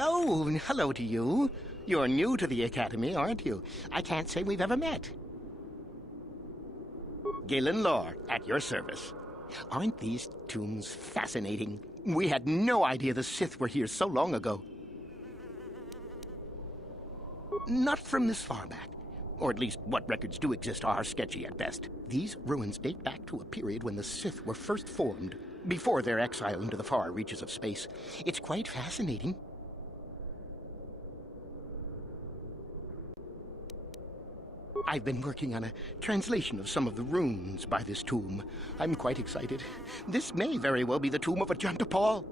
Oh, hello to you. You're new to the Academy, aren't you? I can't say we've ever met. Galen Lore, at your service. Aren't these tombs fascinating? We had no idea the Sith were here so long ago. Not from this far back. Or at least what records do exist are sketchy at best. These ruins date back to a period when the Sith were first formed, before their exile into the far reaches of space. It's quite fascinating. I've been working on a translation of some of the runes by this tomb. I'm quite excited. This may very well be the tomb of Ajunta Pall.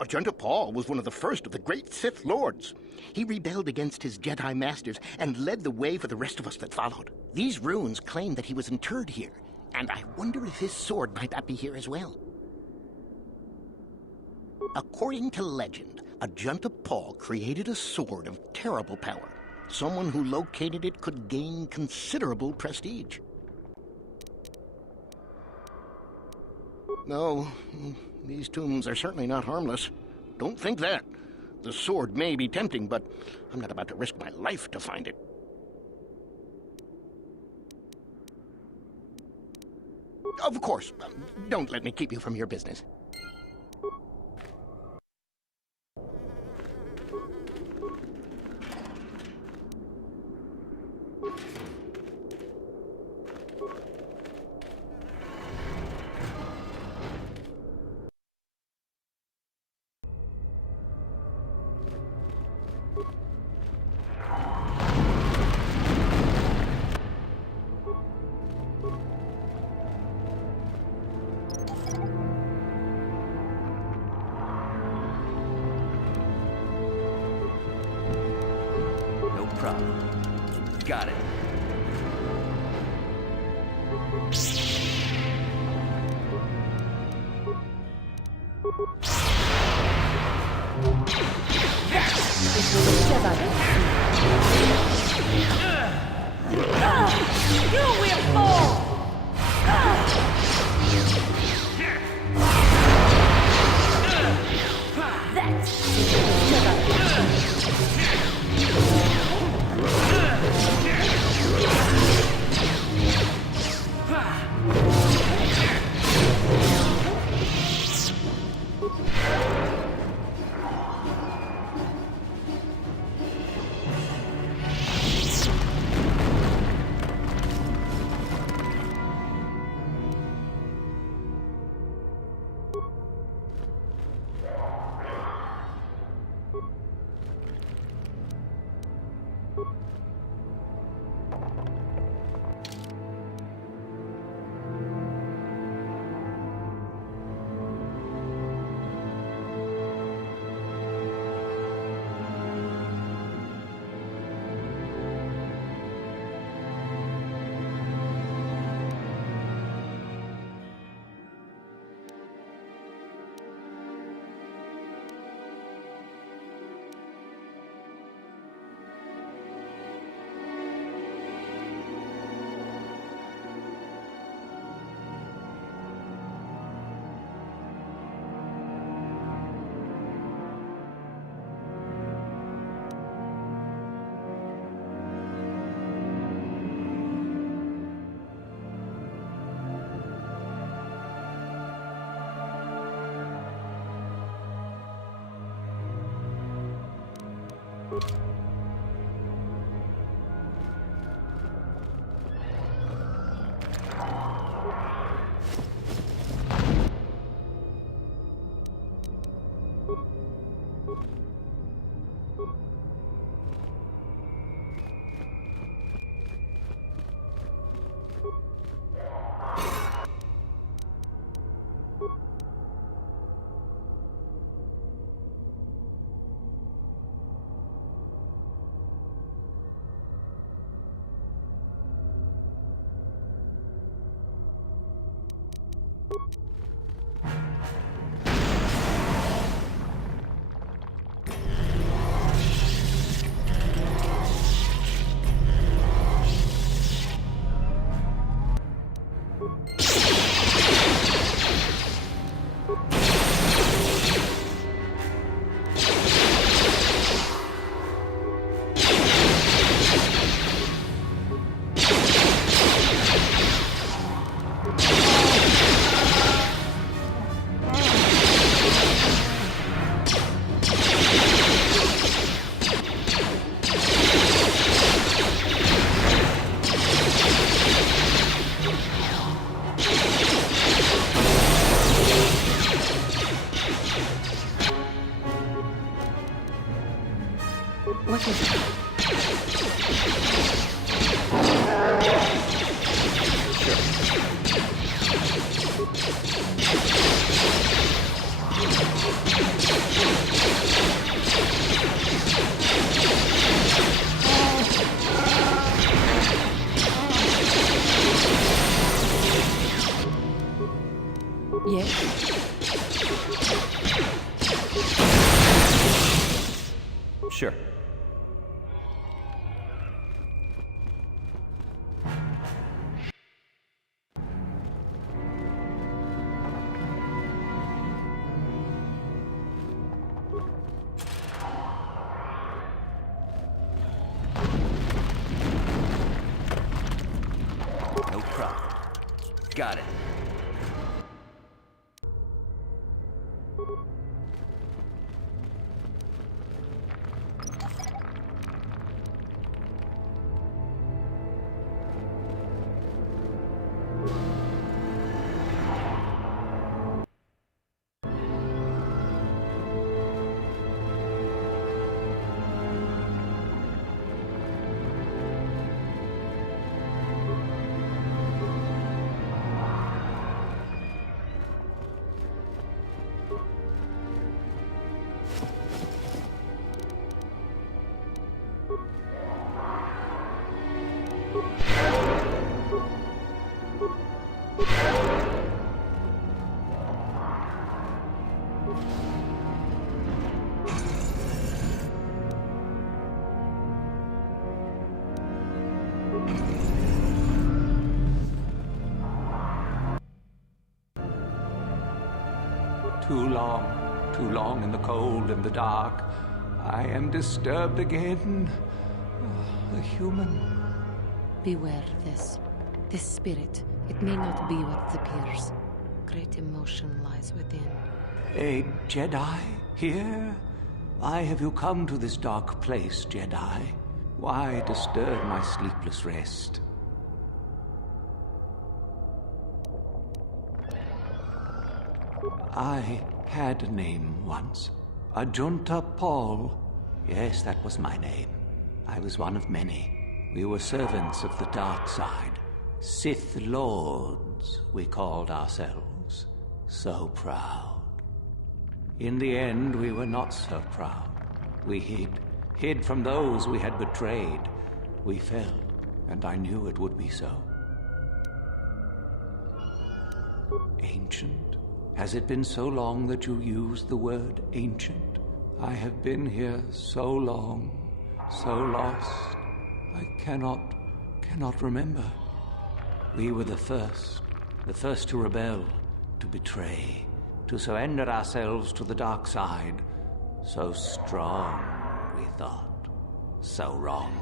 Ajunta Pall was one of the first of the great Sith Lords. He rebelled against his Jedi Masters and led the way for the rest of us that followed. These runes claim that he was interred here, and I wonder if his sword might not be here as well. According to legend, Ajunta Pall created a sword of terrible power. Someone who located it could gain considerable prestige. No, these tombs are certainly not harmless. Don't think that. The sword may be tempting, but I'm not about to risk my life to find it. Of course, don't let me keep you from your business. Got it. You will fall! What is it? Yes. Sure. No problem. Got it. Too long in the cold and the dark. I am disturbed again. The human. Beware this. This spirit. It may not be what it appears. Great emotion lies within. A Jedi here? Why have you come to this dark place, Jedi? Why disturb my sleepless rest? I had a name once. Ajunta Paul. Yes, that was my name. I was one of many. We were servants of the dark side. Sith Lords, we called ourselves. So proud. In the end, we were not so proud. We hid from those we had betrayed. We fell, and I knew it would be so. Ancient? Has it been so long that you used the word ancient? I have been here so long, so lost. I cannot remember. We were the first to rebel, to betray, to surrender ourselves to the dark side. So strong, we thought, so wrong.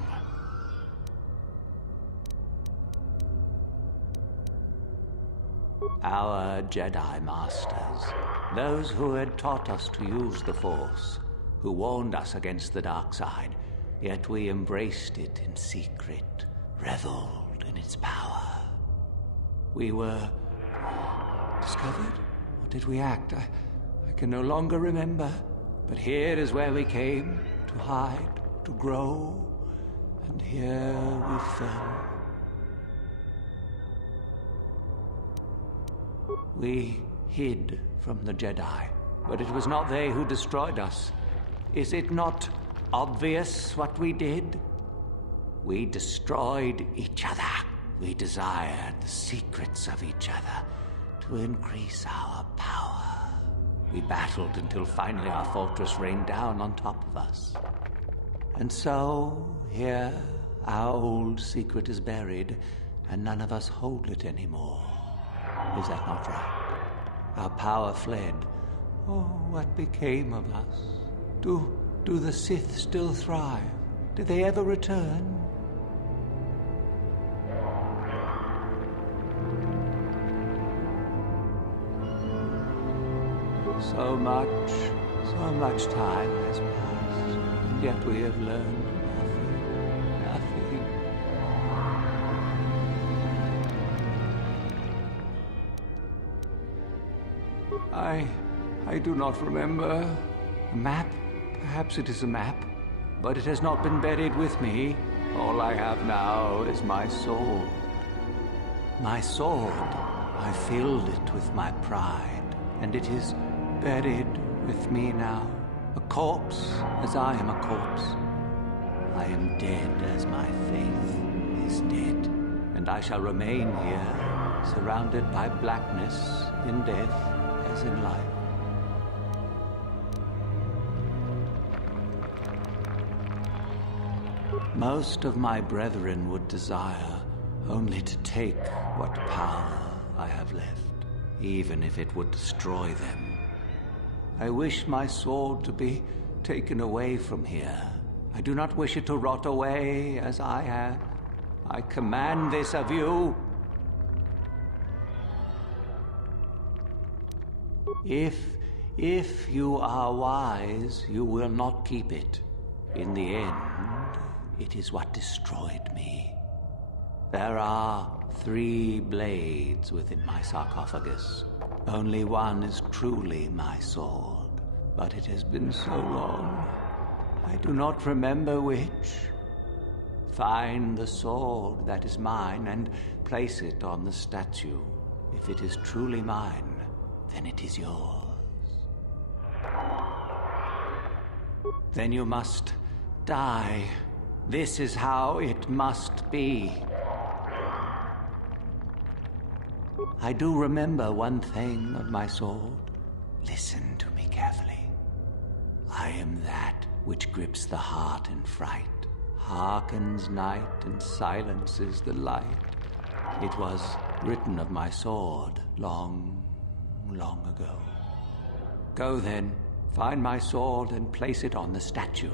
Our Jedi Masters, those who had taught us to use the Force, who warned us against the dark side, yet we embraced it in secret, reveled in its power. We were discovered? Or did we act? I can no longer remember, but here is where we came, to hide, to grow, and here we fell. We hid from the Jedi, but it was not they who destroyed us. Is it not obvious what we did? We destroyed each other. We desired the secrets of each other to increase our power. We battled until finally our fortress rained down on top of us. And so, here, our old secret is buried, and none of us hold it anymore. Is that not right? Our power fled. Oh, what became of us? Do the Sith still thrive? Did they ever return? So much time has passed, and yet we have learned nothing. I do not remember. A map? Perhaps it is a map. but it has not been buried with me. All I have now is my sword. My sword, I filled it with my pride, and it is buried with me now. A corpse as I am a corpse. I am dead as my faith is dead, and I shall remain here, surrounded by blackness in death as in life. Most of my brethren would desire only to take what power I have left, even if it would destroy them. I wish my sword to be taken away from here. I do not wish it to rot away as I have. I command this of you. If you are wise, you will not keep it. In the end, it is what destroyed me. There are 3 blades within my sarcophagus. Only one is truly my sword, but it has been so long, I do not remember which. Find the sword that is mine and place it on the statue. If it is truly mine, then it is yours. Then you must die. This is how it must be. I do remember one thing of my sword. Listen to me carefully. I am that which grips the heart in fright, hearkens night and silences the light. It was written of my sword long, long ago. Go then, find my sword and place it on the statue.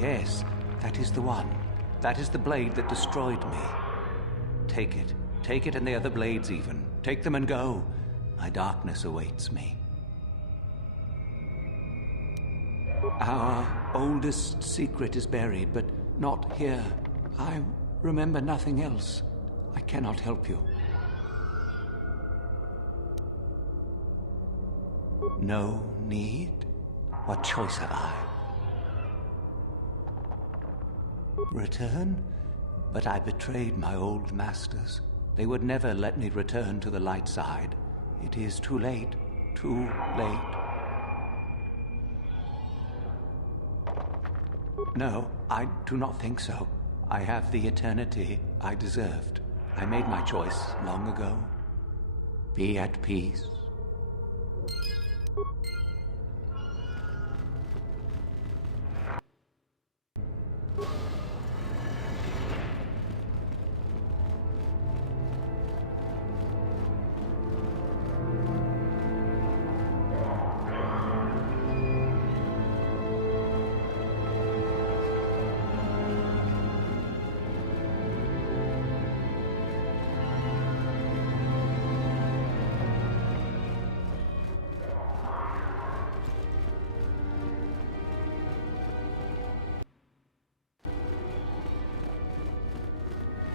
Yes, that is the one. That is the blade that destroyed me. Take it. Take it and the other blades even. Take them and go. My darkness awaits me. Our oldest secret is buried, but not here. I remember nothing else. I cannot help you. No need? What choice have I? Return? But I betrayed my old masters. They would never let me return to the light side. It is too late. Too late. No, I do not think so. I have the eternity I deserved. I made my choice long ago. Be at peace.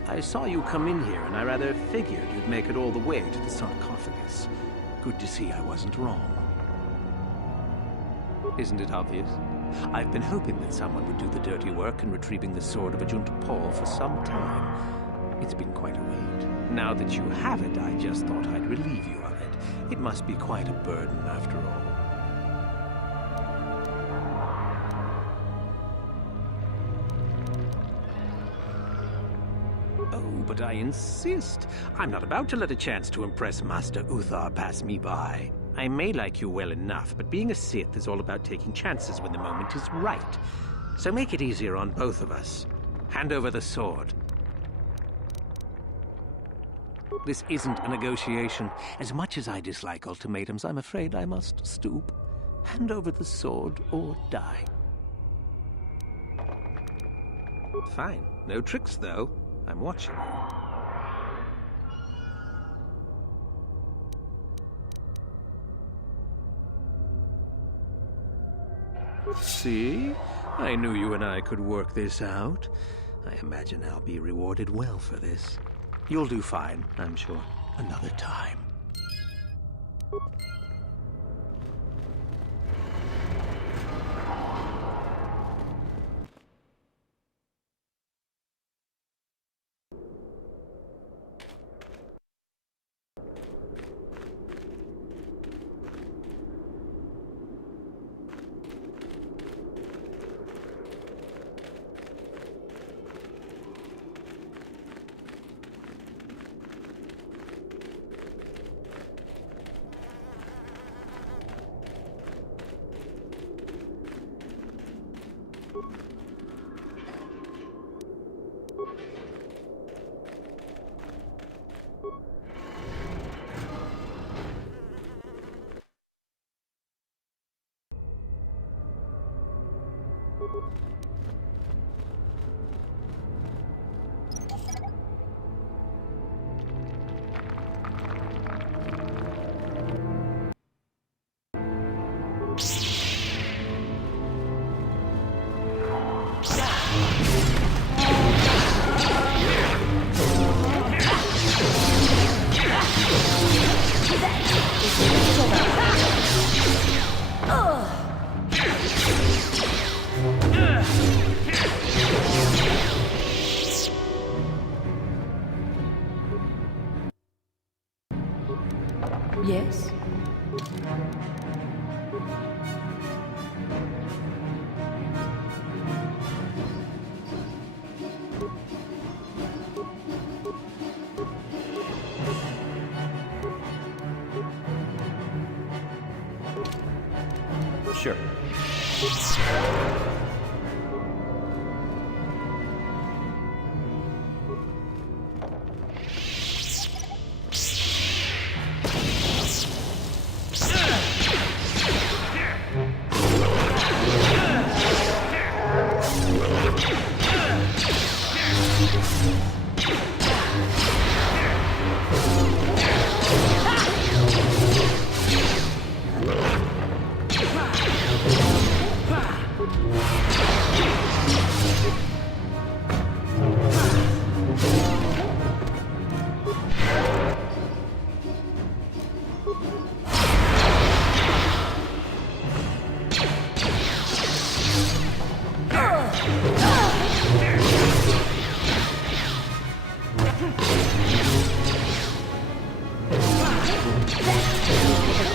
I saw you come in here, and I rather figured you'd make it all the way to the sarcophagus. Good to see I wasn't wrong. Isn't it obvious? I've been hoping that someone would do the dirty work in retrieving the sword of Ajunta Paul for some time. It's been quite a wait. Now that you have it, I just thought I'd relieve you of it. It must be quite a burden after all. Oh, but I insist. I'm not about to let a chance to impress Master Uthar pass me by. I may like you well enough, but being a Sith is all about taking chances when the moment is right. So make it easier on both of us. Hand over the sword. This isn't a negotiation. As much as I dislike ultimatums, I'm afraid I must stoop. Hand over the sword or die. Fine. No tricks, though. I'm watching you. See? I knew you and I could work this out. I imagine I'll be rewarded well for this. You'll do fine, I'm sure. Another time. Yes? Sure.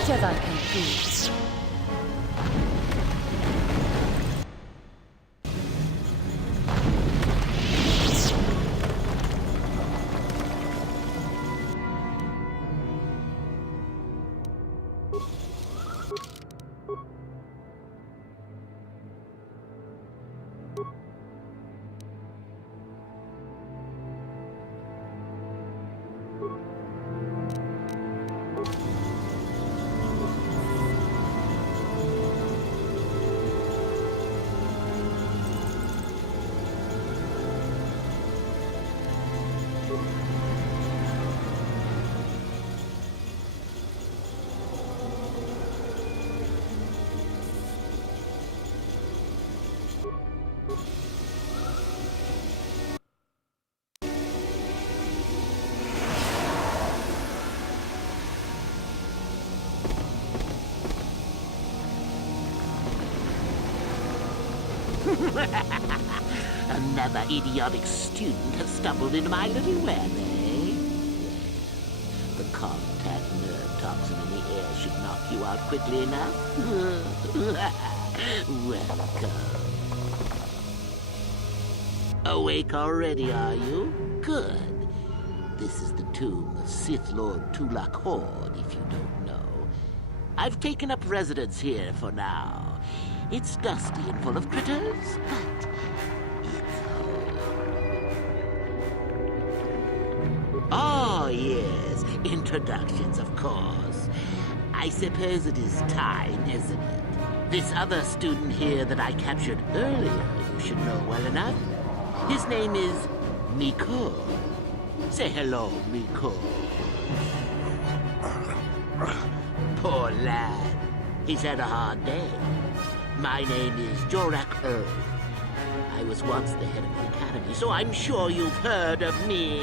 Jedi confused. Another idiotic student has stumbled into my little web, eh? The contact nerve toxin in the air should knock you out quickly enough. Welcome. Awake already, are you? Good. This is the tomb of Sith Lord Tulak Horde, if you don't know. I've taken up residence here for now. It's dusty and full of critters, but it's home. Oh, yes. Introductions, of course. I suppose it is time, isn't it? This other student here that I captured earlier, you should know well enough. His name is Miko. Say hello, Miko. Poor lad. He's had a hard day. My name is Jorak Earl. I was once the head of the academy, so I'm sure you've heard of me.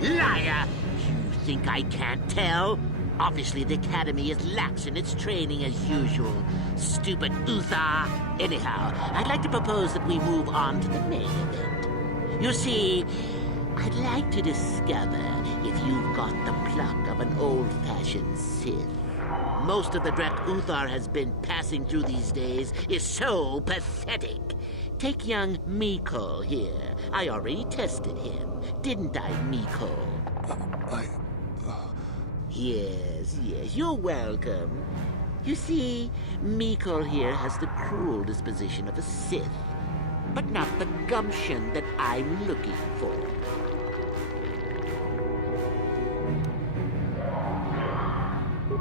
Liar! You think I can't tell? Obviously, the academy is lax in its training as usual. Stupid Uthar. Anyhow, I'd like to propose that we move on to the main event. You see, I'd like to discover if you've got the pluck of an old-fashioned Sith. Most of the Drek Uthar has been passing through these days is so pathetic. Take young Miko here. I already tested him. Didn't I, Miko? Yes, you're welcome. You see, Miko here has the cruel disposition of a Sith, but not the gumption that I'm looking for.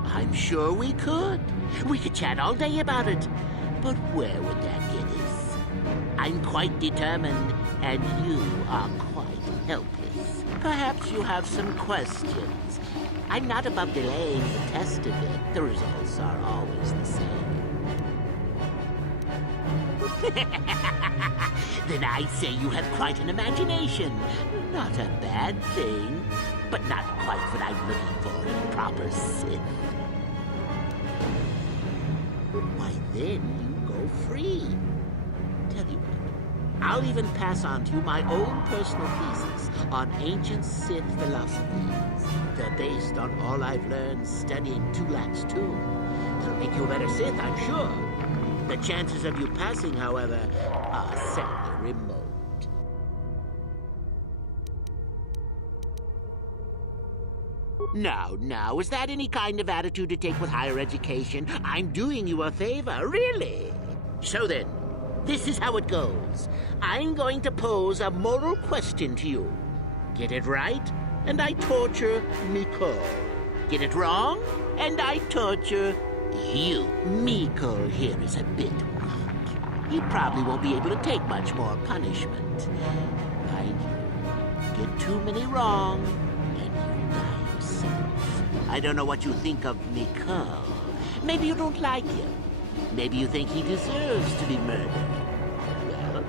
I'm sure we could. We could chat all day about it. But where would that get us? I'm quite determined, and you are quite helpless. Perhaps you have some questions. I'm not above delaying the test a bit. The results are always the same. Then I'd say you have quite an imagination. Not a bad thing, but not quite what I'm looking for in a proper Sith. Why, then you go free. Tell you what, I'll even pass on to you my own personal thesis on ancient Sith philosophies. They're based on all I've learned studying Tulak's tomb. They'll make you a better Sith, I'm sure. The chances of you passing, however, are sadly remote. Now, is that any kind of attitude to take with higher education? I'm doing you a favor, really. So then, this is how it goes. I'm going to pose a moral question to you. Get it right, and I torture Miko. Get it wrong, and I torture you. Miko here is a bit weak. He probably won't be able to take much more punishment. Mind you, get too many wrong, and you die yourself. I don't know what you think of Miko. Maybe you don't like him. Maybe you think he deserves to be murdered. Well,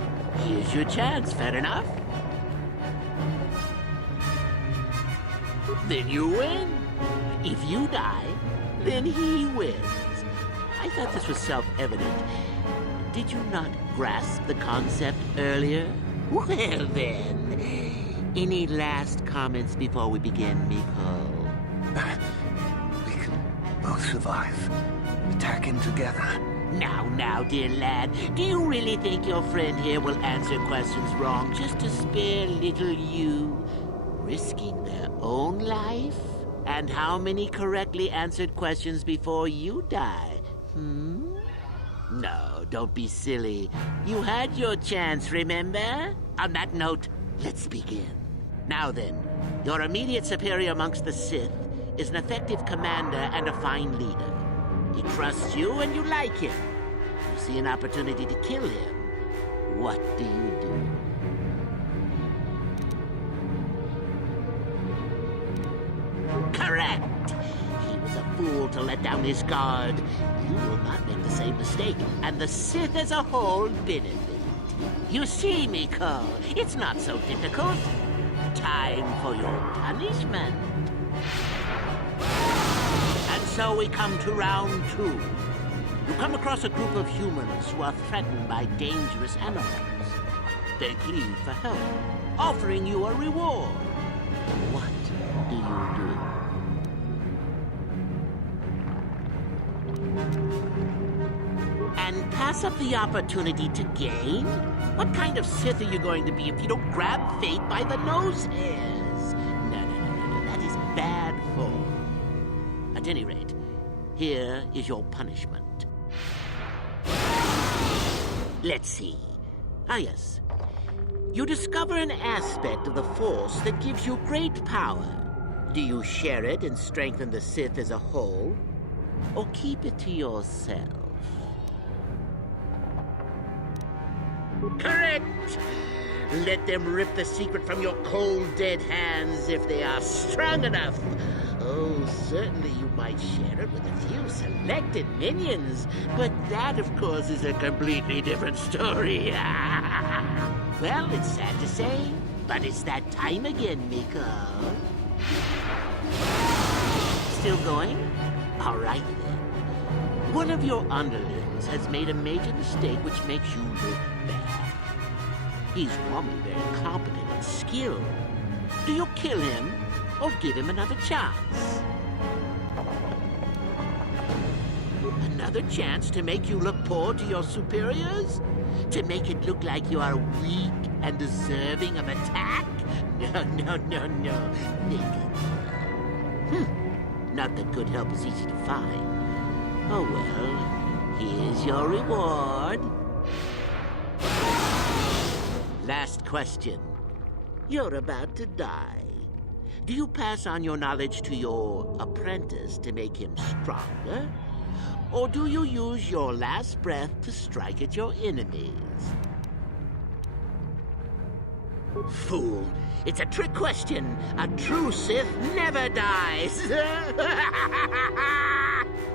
here's your chance, fair enough? Then you win. If you die, then he wins. I thought this was self-evident. Did you not grasp the concept earlier? Well then, any last comments before we begin, Miko? We can both survive. Attacking together. Now, dear lad, do you really think your friend here will answer questions wrong just to spare little you, risking their own life? And how many correctly answered questions before you die? No, don't be silly. You had your chance, remember? On that note, let's begin. Now then, your immediate superior amongst the Sith is an effective commander and a fine leader. He trusts you and you like him. You see an opportunity to kill him. What do you do? Correct. He was a fool to let down his guard. You will not make the same mistake, and the Sith as a whole benefit. You see, Miko, it's not so difficult. Time for your punishment. And so we come to round 2. You come across a group of humans who are threatened by dangerous animals. They plead for help, offering you a reward. What do you do? And pass up the opportunity to gain? What kind of Sith are you going to be if you don't grab fate by the nose hairs? No. That is bad form. At any rate, here is your punishment. Let's see. Ah, yes. You discover an aspect of the Force that gives you great power. Do you share it and strengthen the Sith as a whole? Or keep it to yourself? Correct! Let them rip the secret from your cold, dead hands if they are strong enough. Oh, certainly you might share it with a few selected minions, but that, of course, is a completely different story. Well, it's sad to say, but it's that time again, Miko. Still going? All right, then. One of your underlings has made a major mistake which makes you look bad. He's normally very competent and skilled. Do you kill him or give him another chance? Another chance to make you look poor to your superiors? To make it look like you are weak and deserving of attack? No. Make it. Not that good help is easy to find. Oh well, here's your reward. Last question. You're about to die. Do you pass on your knowledge to your apprentice to make him stronger? Or do you use your last breath to strike at your enemies? Fool! It's a trick question. A true Sith never dies.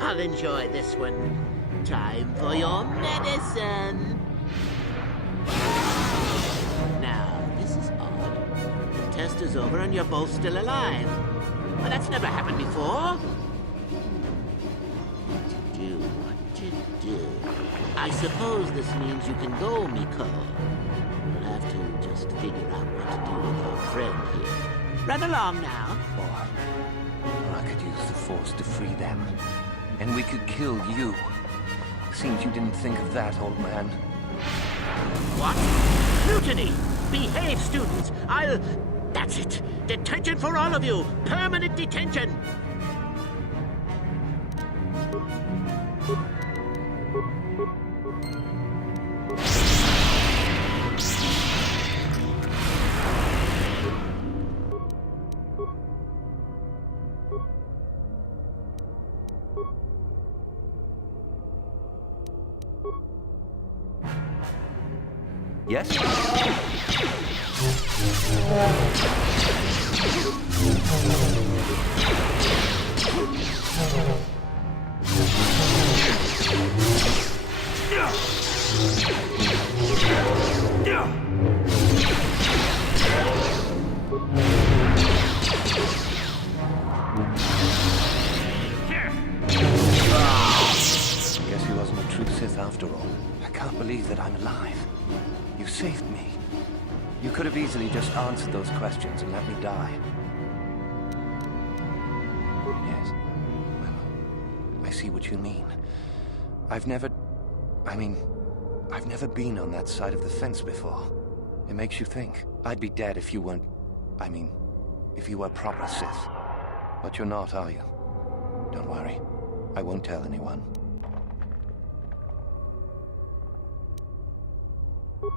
I'll enjoy this one. Time for your medicine. Now, this is odd. The test is over and you're both still alive. Well, that's never happened before. What to do? I suppose this means you can go, Miko. We'll have to just figure out what to do with your friend here. Run along now. Or I could use the Force to free them. And we could kill you. Seems you didn't think of that, old man. What? Mutiny! Behave, students! That's it! Detention for all of you! Permanent detention! Yes? Guess he wasn't a true Sith after all. I can't believe that I'm alive. You saved me. You could have easily just answered those questions and let me die. Yes. Well, I see what you mean. I've never been on that side of the fence before. It makes you think. I'd be dead if you weren't... if you were proper Sith. But you're not, are you? Don't worry. I won't tell anyone.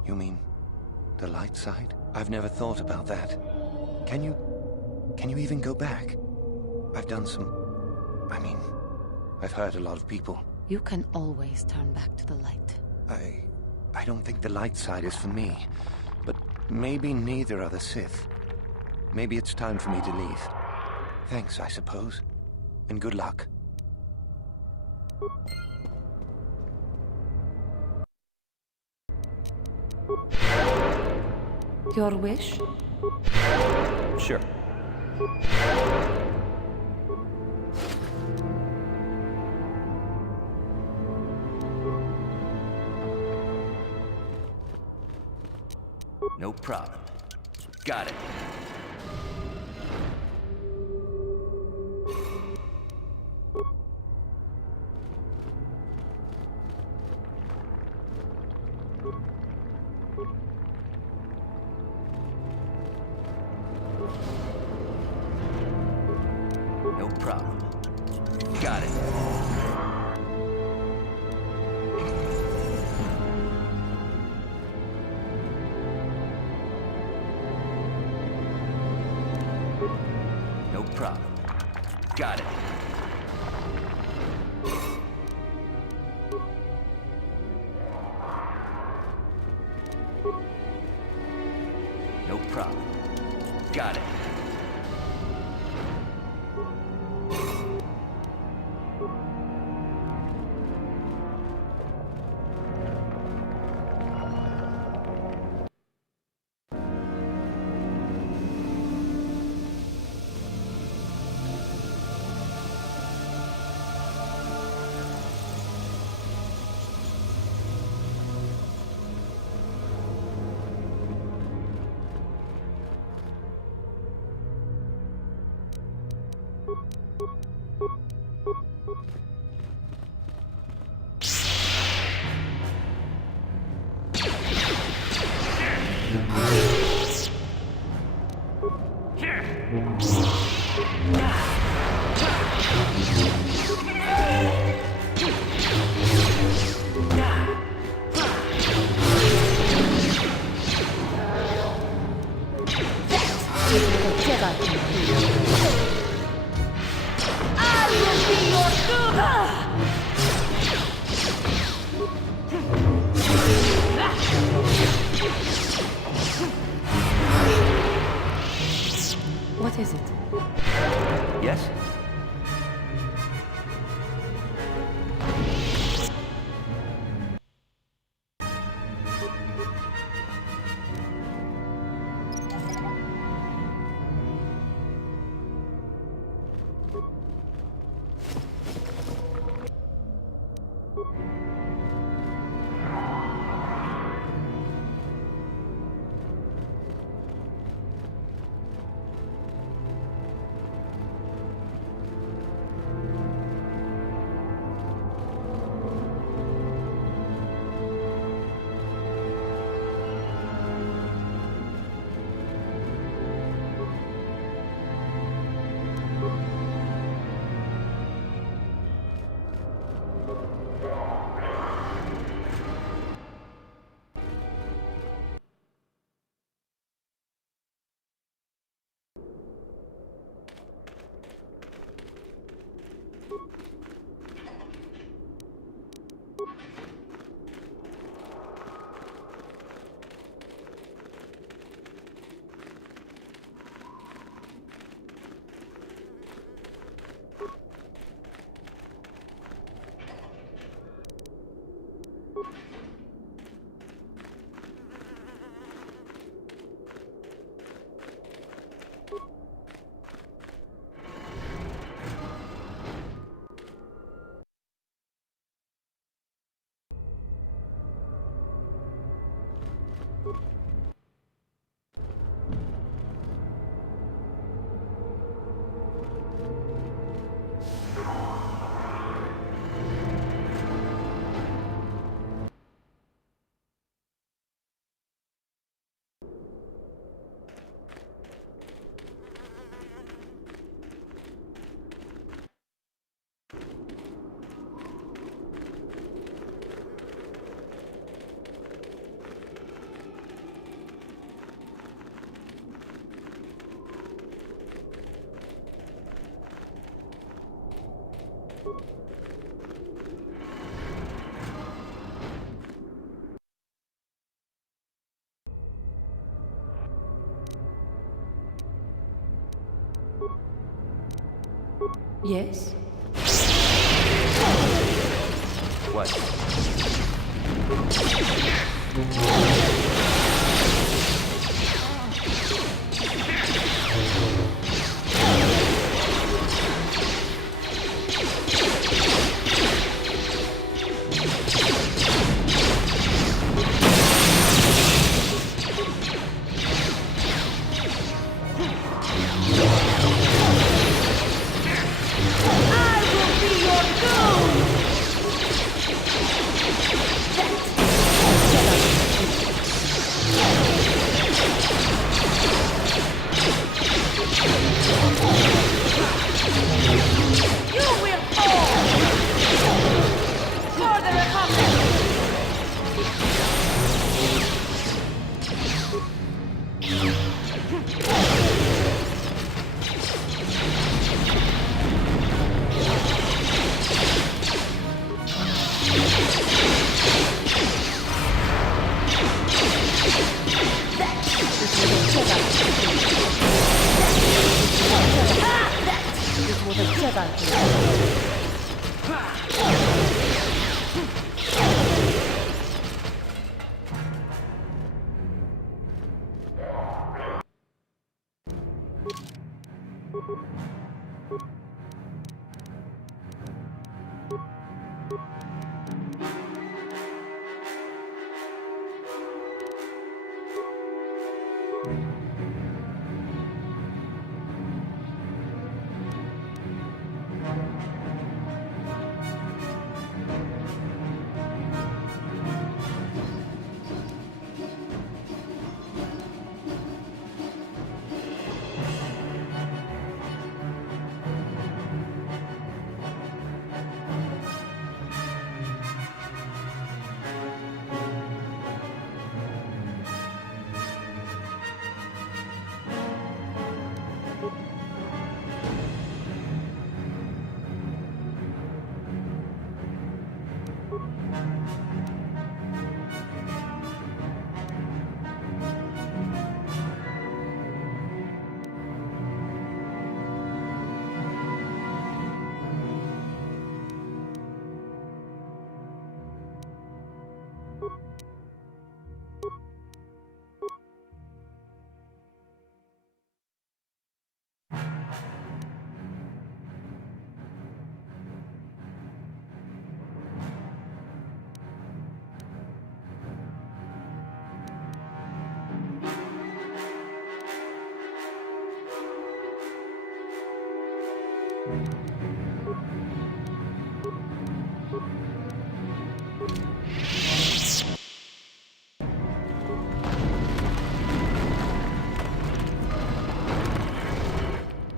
You mean the light side? I've never thought about that. Can you even go back? I've done some... I've hurt a lot of people. You can always turn back to the light. I don't think the light side is for me. But maybe neither are the Sith. Maybe it's time for me to leave. Thanks, I suppose. And good luck. Your wish? Sure. No problem. Got it. No problem. Got it. No problem. Got it. No problem. Got it. What is it? Yes? Yes? What?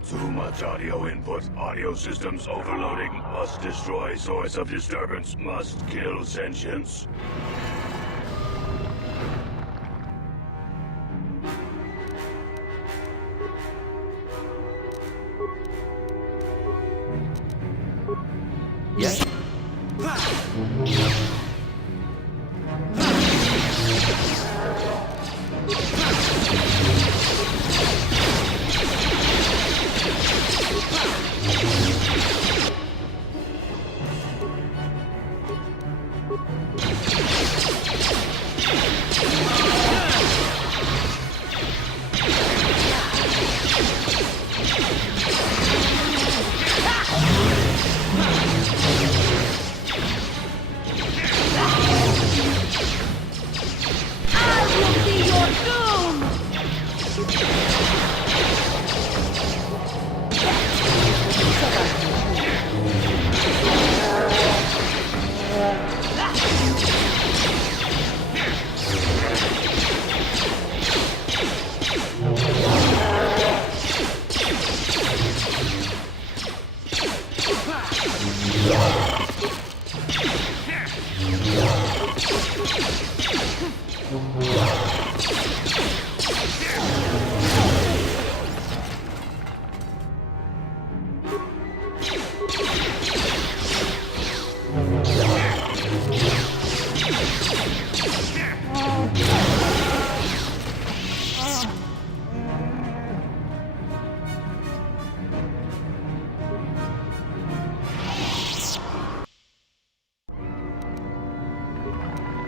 Too much audio input. Audio systems overloading. Must destroy source of disturbance. Must kill sentience. Yes.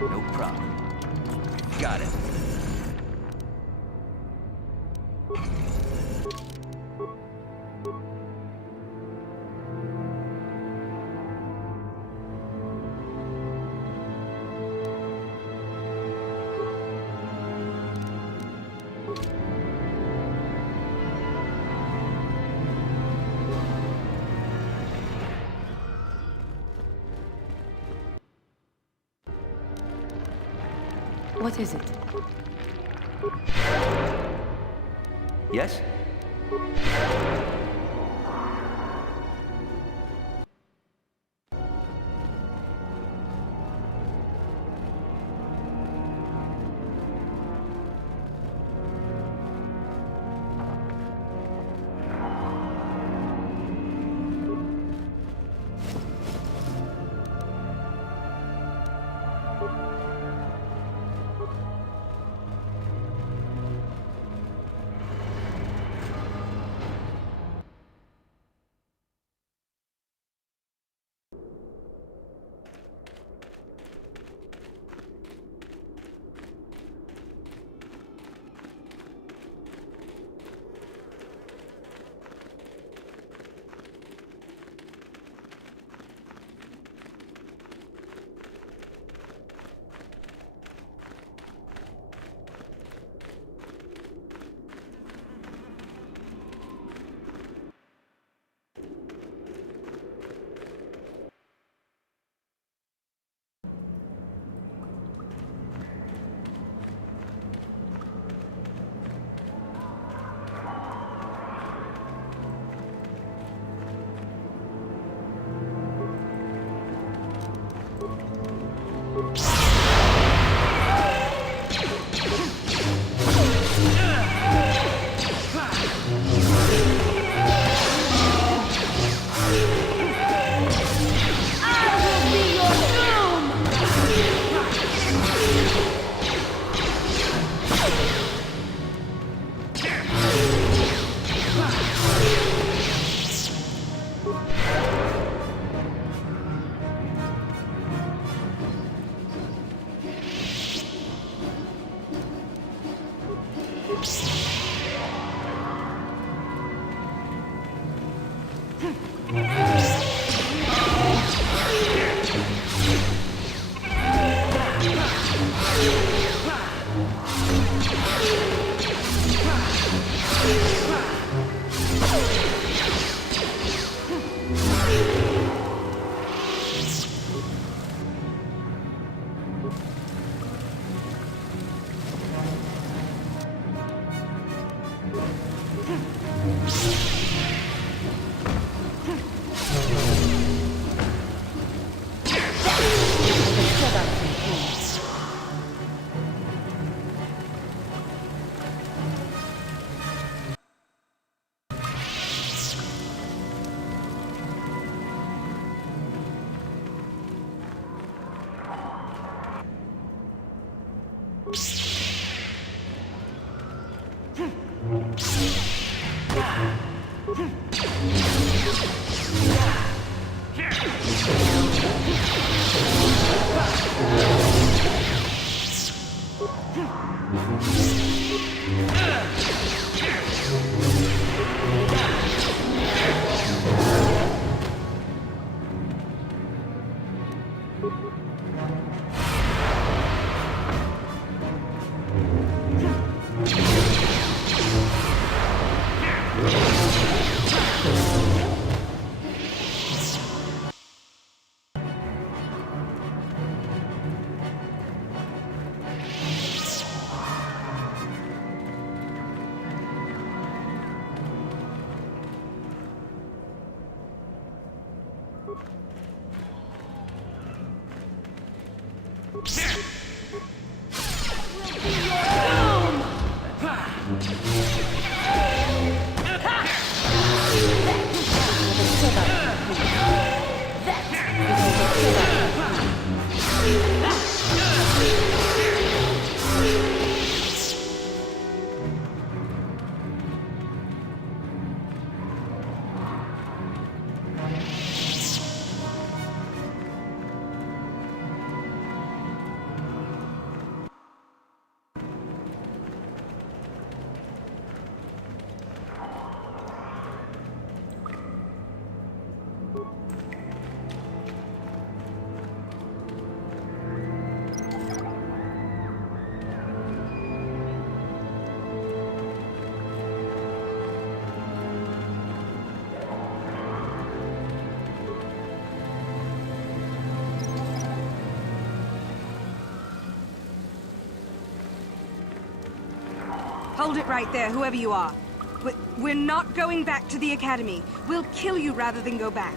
No problem. Got it. What is it? Yes? Hold it right there, whoever you are. We're not going back to the Academy. We'll kill you rather than go back.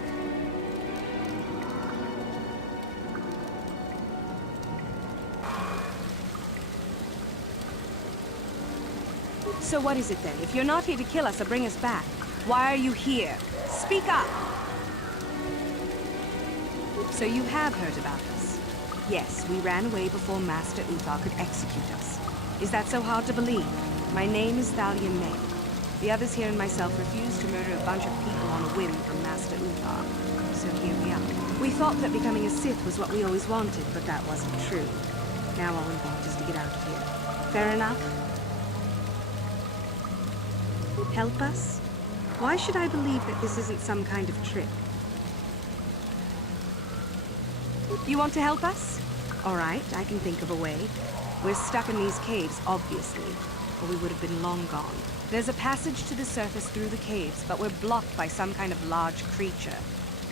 So what is it then? If you're not here to kill us or bring us back, why are you here? Speak up! So you have heard about us? Yes, we ran away before Master Uthar could execute us. Is that so hard to believe? My name is Thalia May. The others here and myself refused to murder a bunch of people on a whim from Master Uthar. So here we are. We thought that becoming a Sith was what we always wanted, but that wasn't true. Now all we want is to get out of here. Fair enough? Help us? Why should I believe that this isn't some kind of trick? You want to help us? All right, I can think of a way. We're stuck in these caves, obviously, or we would have been long gone. There's a passage to the surface through the caves, but we're blocked by some kind of large creature.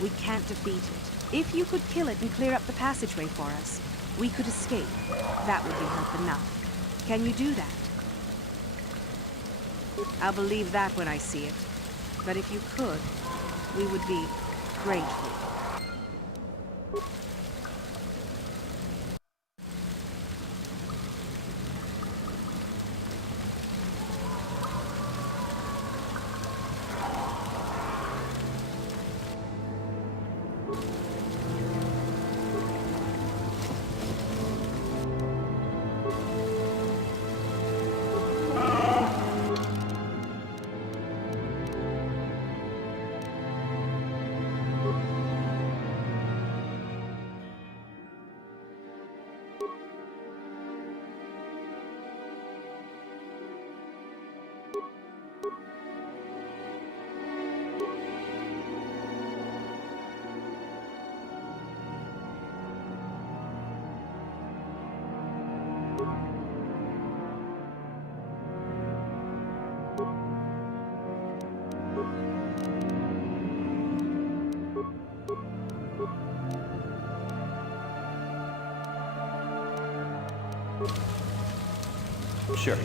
We can't defeat it. If you could kill it and clear up the passageway for us, we could escape. That would be help enough. Can you do that? I'll believe that when I see it. But if you could, we would be grateful. Sure.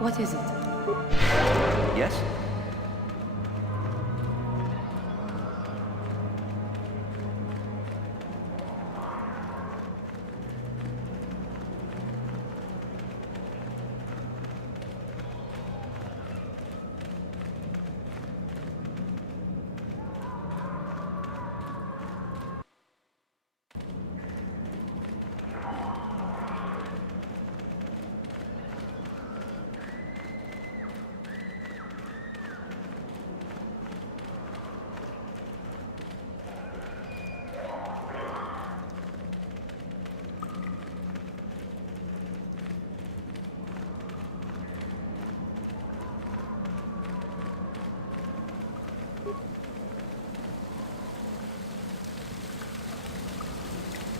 What is it? Yes?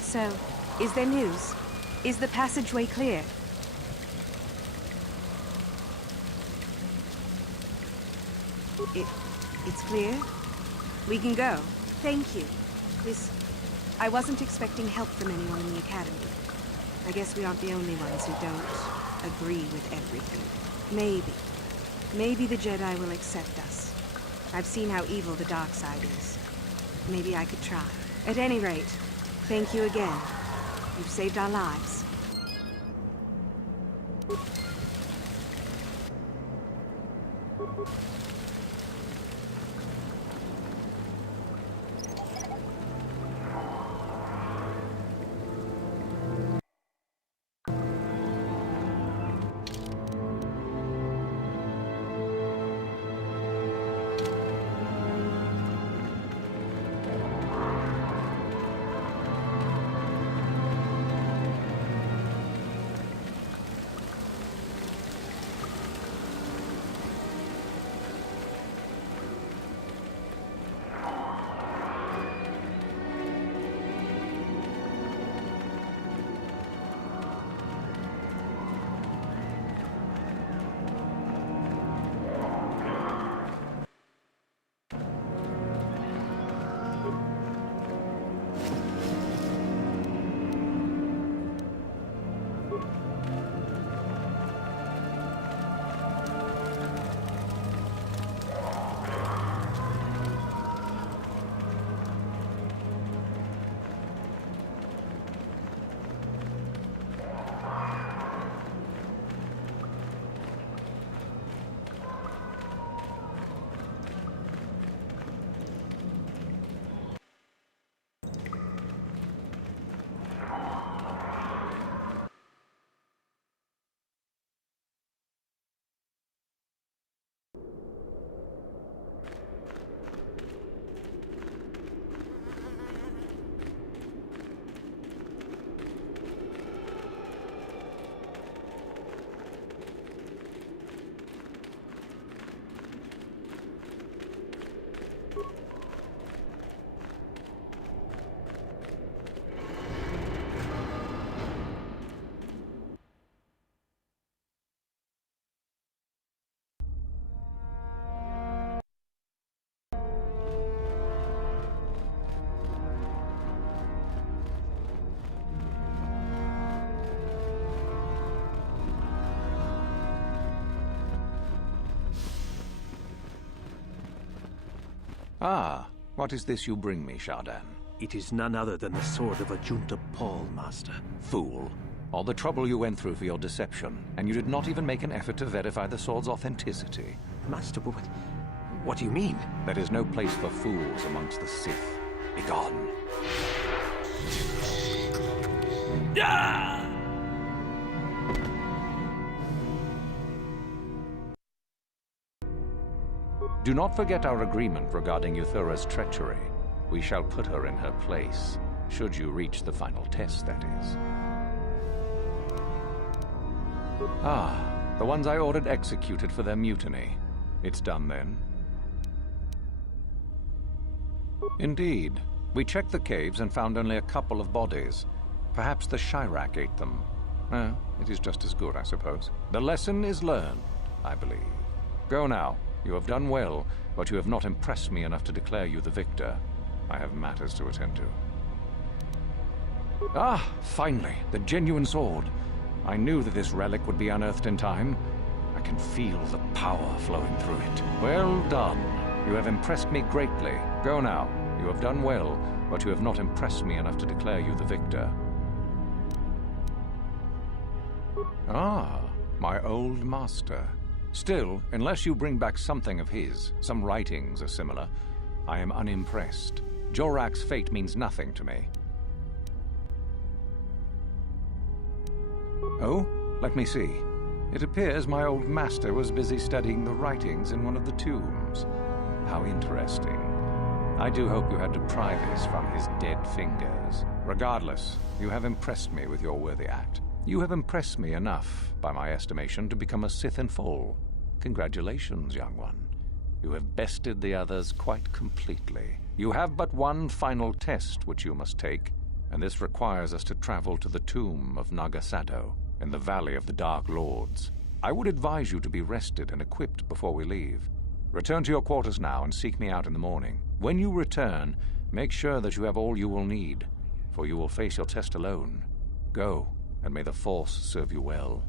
So, is there news? Is the passageway clear? It's clear? We can go. Thank you. I wasn't expecting help from anyone in the Academy. I guess we aren't the only ones who don't agree with everything. Maybe the Jedi will accept us. I've seen how evil the dark side is. Maybe I could try. At any rate, thank you again. You've saved our lives. Ah, what is this you bring me, Shardan? It is none other than the sword of Ajunta Paul, Master. Fool. All the trouble you went through for your deception, and you did not even make an effort to verify the sword's authenticity. Master, what do you mean? There is no place for fools amongst the Sith. Begone. Do not forget our agreement regarding Euthura's treachery. We shall put her in her place, should you reach the final test, that is. Ah, the ones I ordered executed for their mutiny. It's done then. Indeed. We checked the caves and found only a couple of bodies. Perhaps the Shirak ate them. It is just as good, I suppose. The lesson is learned, I believe. Go now. You have done well, but you have not impressed me enough to declare you the victor. I have matters to attend to. Ah, finally, the genuine sword. I knew that this relic would be unearthed in time. I can feel the power flowing through it. Well done. You have impressed me greatly. Go now. You have done well, but you have not impressed me enough to declare you the victor. Ah, my old master. Still, unless you bring back something of his, some writings or similar, I am unimpressed. Jorak's fate means nothing to me. Oh, let me see. It appears my old master was busy studying the writings in one of the tombs. How interesting. I do hope you had to pry this from his dead fingers. Regardless, you have impressed me with your worthy act. You have impressed me enough, by my estimation, to become a Sith in full. Congratulations, young one. You have bested the others quite completely. You have but one final test which you must take, and this requires us to travel to the tomb of Nagasado, in the Valley of the Dark Lords. I would advise you to be rested and equipped before we leave. Return to your quarters now and seek me out in the morning. When you return, make sure that you have all you will need, for you will face your test alone. Go, and may the Force serve you well.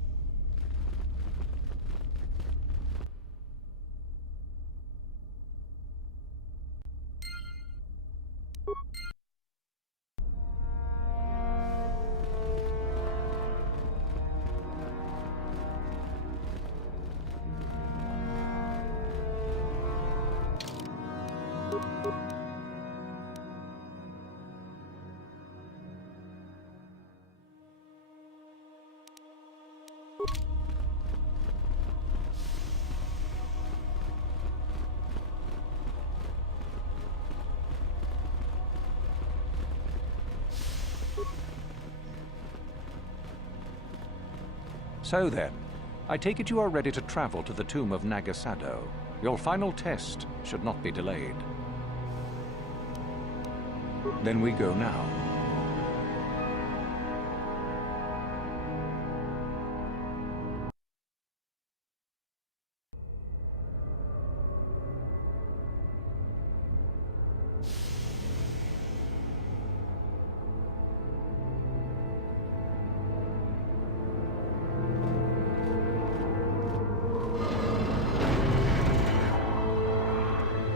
So then, I take it you are ready to travel to the tomb of Nagasado. Your final test should not be delayed. Then we go now.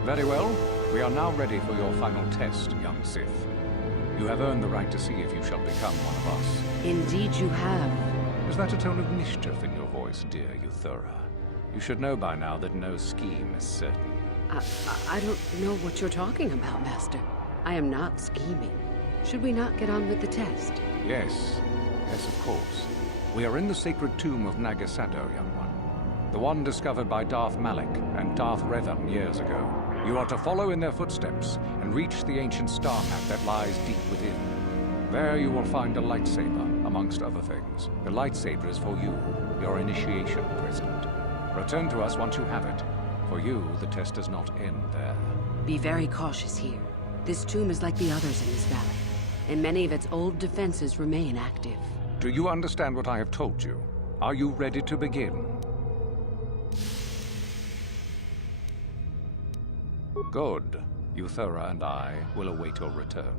Very well. We are now ready for your final test, young Sith. You have earned the right to see if you shall become one of us. Indeed you have. Is that a tone of mischief in your voice, dear Euthura? You should know by now that no scheme is certain. I don't know what you're talking about, Master. I am not scheming. Should we not get on with the test? Yes. Yes, of course. We are in the sacred tomb of Nagasado, young one. The one discovered by Darth Malak and Darth Revan years ago. You are to follow in their footsteps and reach the ancient star map that lies deep within. There you will find a lightsaber, amongst other things. The lightsaber is for you, your initiation present. Return to us once you have it. For you, the test does not end there. Be very cautious here. This tomb is like the others in this valley, and many of its old defenses remain active. Do you understand what I have told you? Are you ready to begin? Good. Euthura and I will await your return.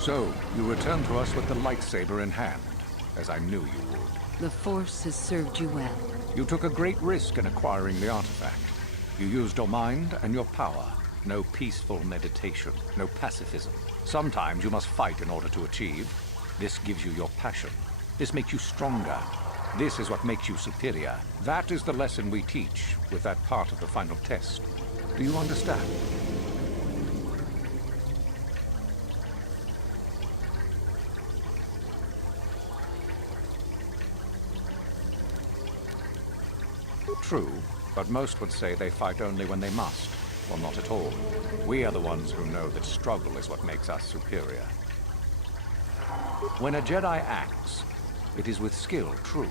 So, you return to us with the lightsaber in hand, as I knew you would. The Force has served you well. You took a great risk in acquiring the artifact. You used your mind and your power. No peaceful meditation, no pacifism. Sometimes you must fight in order to achieve. This gives you your passion. This makes you stronger. This is what makes you superior. That is the lesson we teach with that part of the final test. Do you understand? True, but most would say they fight only when they must, or not at all. We are the ones who know that struggle is what makes us superior. When a Jedi acts, it is with skill, true,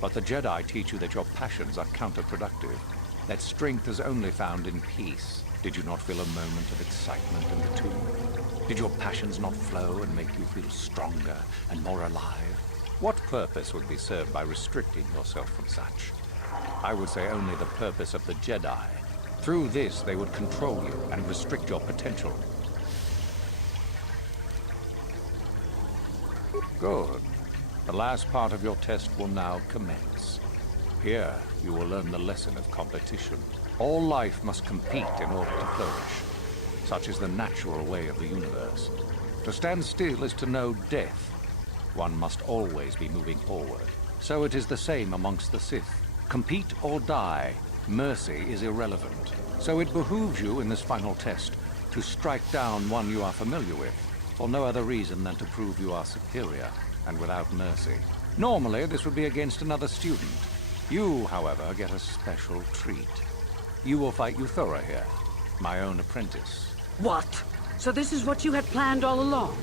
but the Jedi teach you that your passions are counterproductive, that strength is only found in peace. Did you not feel a moment of excitement in the tomb? Did your passions not flow and make you feel stronger and more alive? What purpose would be served by restricting yourself from such? I would say only the purpose of the Jedi. Through this, they would control you and restrict your potential. Good. The last part of your test will now commence. Here, you will learn the lesson of competition. All life must compete in order to flourish. Such is the natural way of the universe. To stand still is to know death. One must always be moving forward. So it is the same amongst the Sith. Compete or die, mercy is irrelevant. So it behooves you in this final test to strike down one you are familiar with, for no other reason than to prove you are superior and without mercy. Normally, this would be against another student. You, however, get a special treat. You will fight Uthora here, my own apprentice. What? So this is what you had planned all along?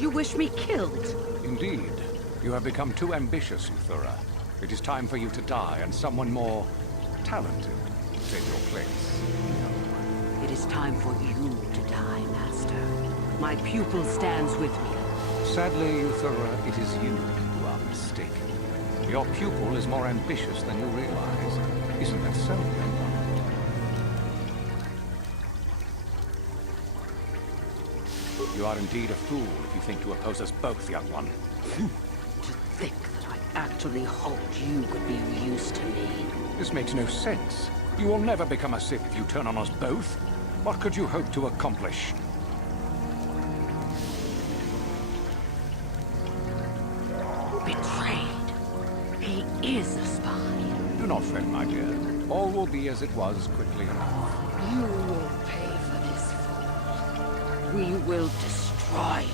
You wish me killed? Indeed. You have become too ambitious, Uthora. It is time for you to die, and someone more talented take your place. No. It is time for you to die, Master. My pupil stands with me. Sadly, Uthora, it is you who are mistaken. Your pupil is more ambitious than you realize. Isn't that so, young one? You are indeed a fool if you think to oppose us both, young one. To think that I actually hoped you could be of use to me. This makes no sense. You will never become a Sith if you turn on us both. What could you hope to accomplish? Betrayed. He is a spy. Do not fret, my dear. All will be as it was quickly enough. You will pay for this, fool. We will destroy you.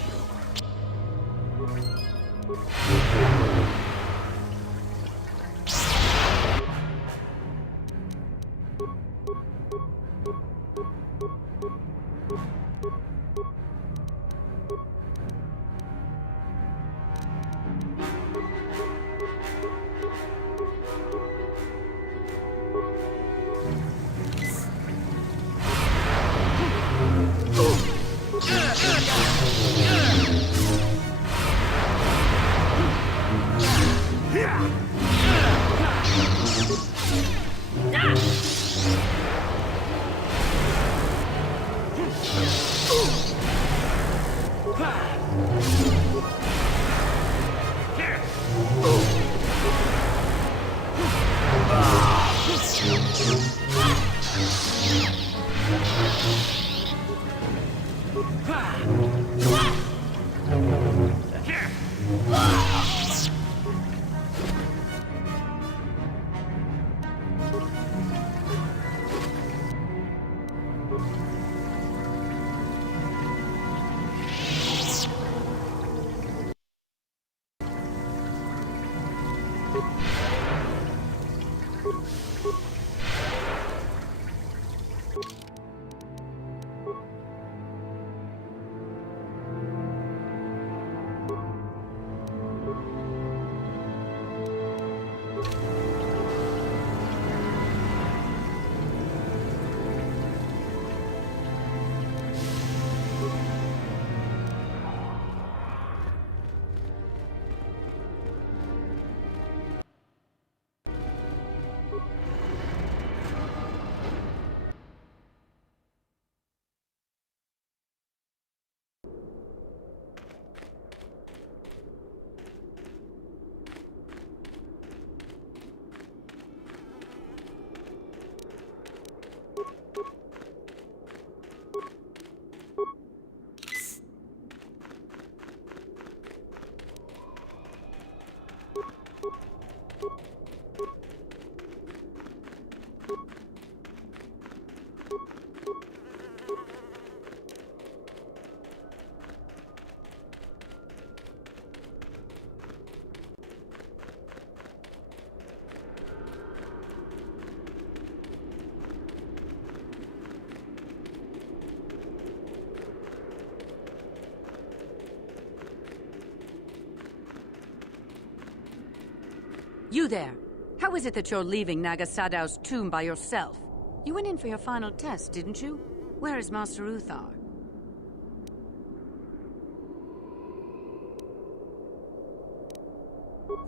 You there! How is it that you're leaving Nagasadow's tomb by yourself? You went in for your final test, didn't you? Where is Master Uthar?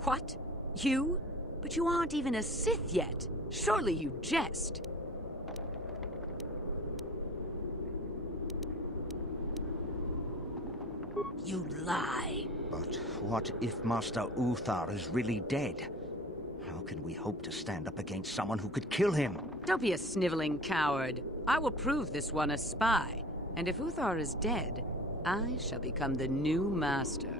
What? You? But you aren't even a Sith yet. Surely you jest. You lie. But what if Master Uthar is really dead? How can we hope to stand up against someone who could kill him? Don't be a sniveling coward. I will prove this one a spy. And if Uthar is dead, I shall become the new master.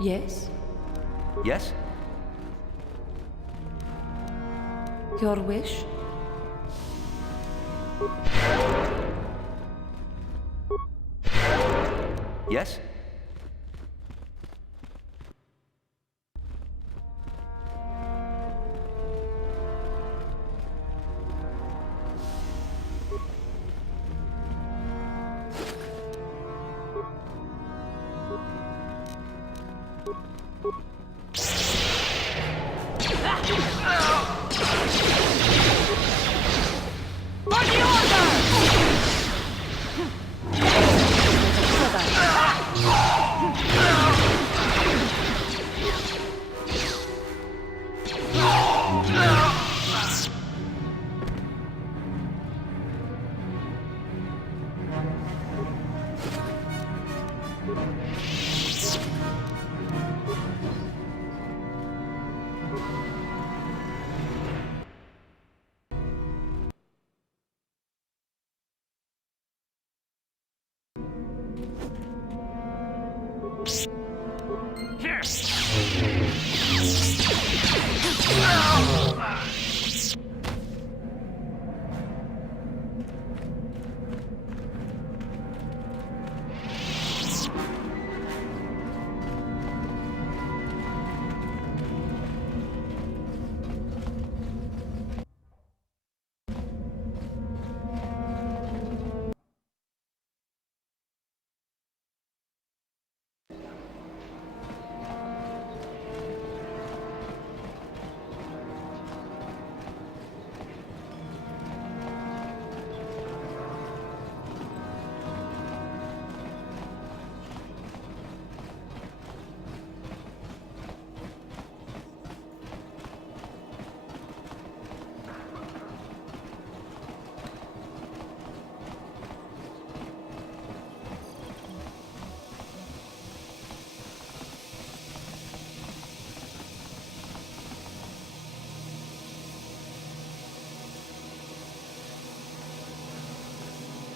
Yes? Yes? Your wish? Yes?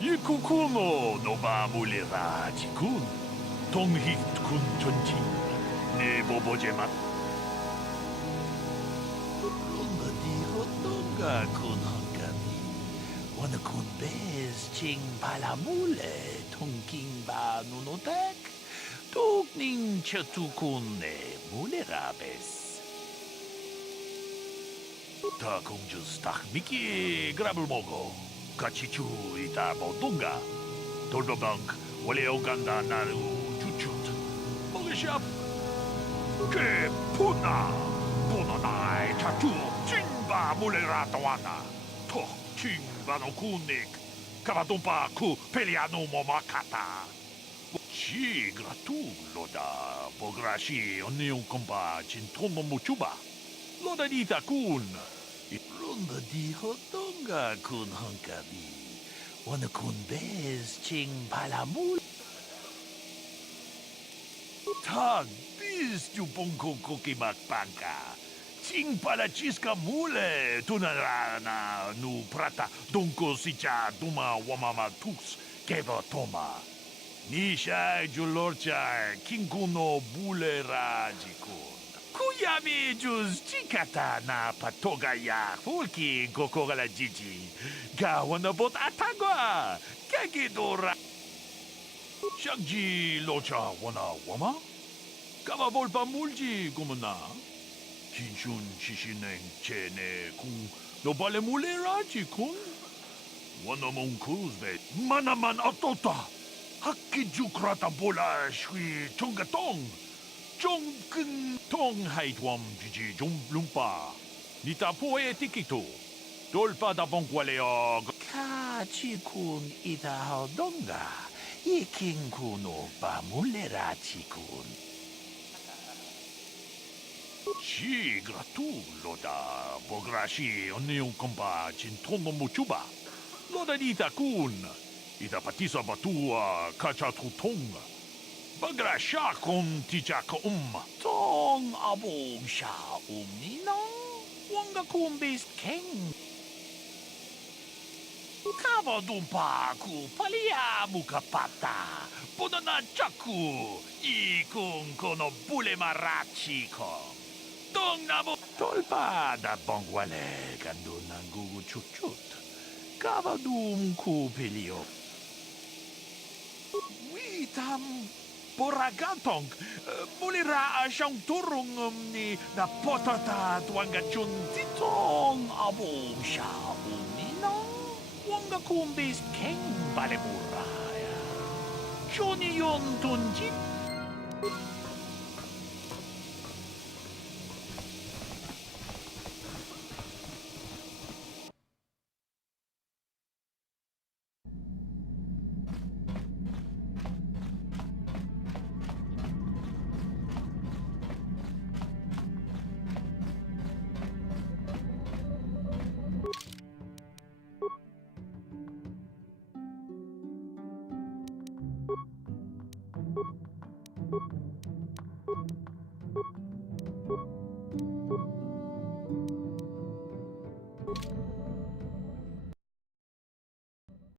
이쿠쿠노 노바물레라 지군 동익군 전진 내 보보제맛 롱어디 호똥가 군 헝가미 원어 군 베스 징 발라물레 통킹바 누노닥 독닝 셔투군네 물레라베스 다 공주 스탁 미끼 그랍을 먹어 같이 주이다 보동가 돌보방크 원래 오간다 나루 주축 먹으샵 그 푸나나이 차투 징바 물레라 또하나 톡 징바노 쿠닉 가바동바 쿠 펠리아노 모마카타 시그라투 로다 보그라시 언니용 컴바 진토모 무추바 로다디타 군 론다디 호똥가 군 헝가비 원어 군 베스 징 발라물 탁 비스 주봉코 코키 막방카 징 발라치스카 물레 투나라나 누 프라타 동코 시차 두마 와마마 툭스 케버 토마 니샤 줄로르차 킹쿠노 불레라지군 쿠야미 주스 치카타 나 파토가야 폴키 고코가라 지지 가와나 봇 아타과 가기도라 샹지 로차 와나 와마 까마볼바 물지 고문나 긴슌 시시냉 체네 쿵 노발레 물레라지군 와나몽 쿠즈베 마나만 어떠다 학기 주크라타 볼라 슈이 총가똥 종근 통하이트웜 지지 좀lumpa 니타 포에 티키토 돌바다 봉과레어 카치군 이다하동가 이킹군 오빠 물레라치군 시그라투 로다 보그라시 언니용 컴바 진토모 무추바 로다 니타군 이다 파티사 바투아 카차투통 바그라샤 콘 티자카 통 아봉샤 니나 왕가 콘베스 캥 카바둠파 쿠 팔리아 무카파타 보다나 자쿠 이쿵 코노 불레마라치코 똥나무 돌바다 봉과레 간도난구구 축축 카바둠 쿠펠리오 위탐 보라간통 물이라 아샹 도롱 ni na potata tuanga chun titong abong sha umina wanga kumbis king balemuraya choni yon tunji